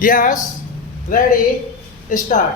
Yes, ready, start.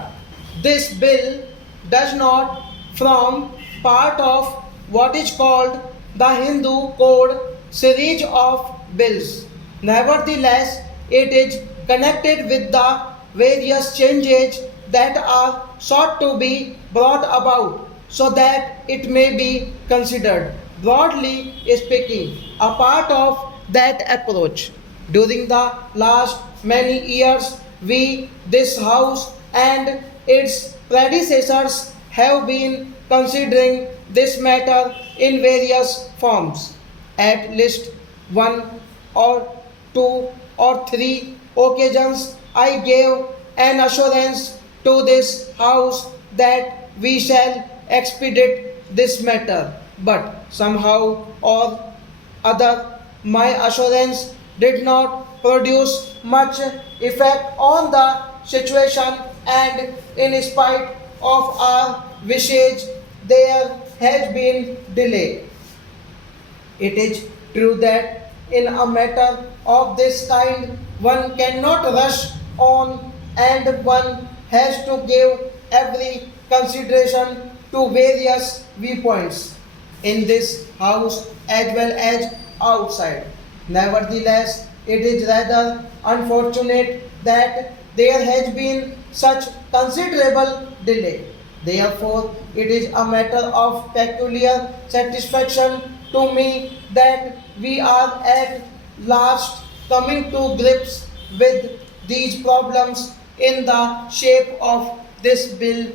This bill does not form part of what is called the Hindu Code series of bills. Nevertheless, it is connected with the various changes that are sought to be brought about so that it may be considered, broadly speaking, a part of that approach. During the last many years, this House, and its predecessors have been considering this matter in various forms. At least one or two or three occasions, I gave an assurance to this House that we shall expedite this matter, but somehow or other, my assurance did not produce much effect on the situation, and in spite of our wishes, there has been delay. It is true that in a matter of this kind, one cannot rush on and one has to give every consideration to various viewpoints in this house as well as outside. Nevertheless, it is rather unfortunate that there has been such considerable delay. Therefore, it is a matter of peculiar satisfaction to me that we are at last coming to grips with these problems in the shape of this bill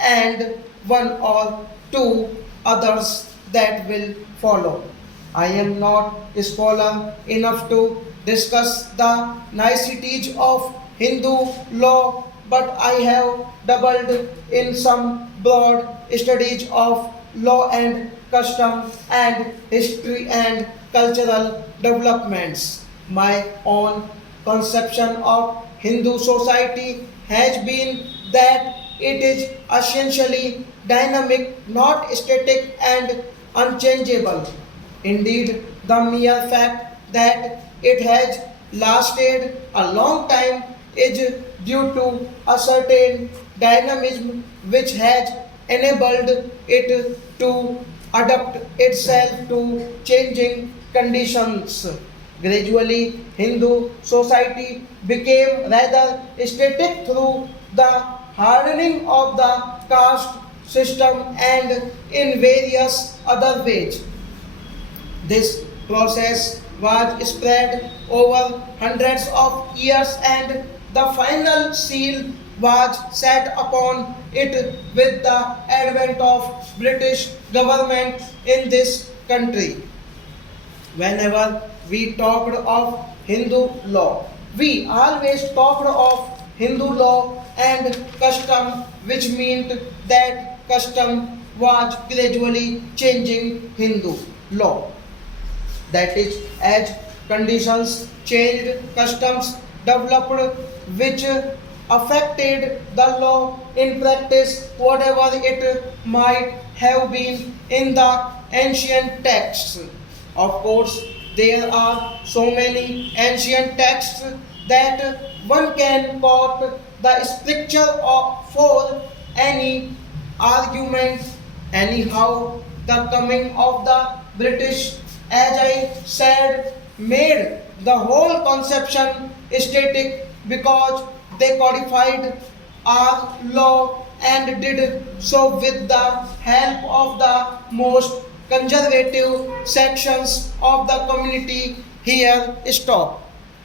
and one or two others that will follow. I am not a scholar enough to discuss the niceties of Hindu law, but I have dabbled in some broad studies of law and custom and history and cultural developments. My own conception of Hindu society has been that it is essentially dynamic, not static and unchangeable. Indeed, the mere fact that it has lasted a long time is due to a certain dynamism which has enabled it to adapt itself to changing conditions. Gradually, Hindu society became rather static through the hardening of the caste system and in various other ways. This process was spread over hundreds of years, and the final seal was set upon it with the advent of British government in this country. Whenever we talked of Hindu law, we always talked of Hindu law and custom, which meant that custom was gradually changing Hindu law. That is, as conditions changed, customs developed which affected the law in practice, whatever it might have been in the ancient texts. Of course, there are so many ancient texts that one can quote the scripture for any argument. Anyhow, the coming of the British, as I said, made the whole conception static because they codified our law and did so with the help of the most conservative sections of the community. Here stop.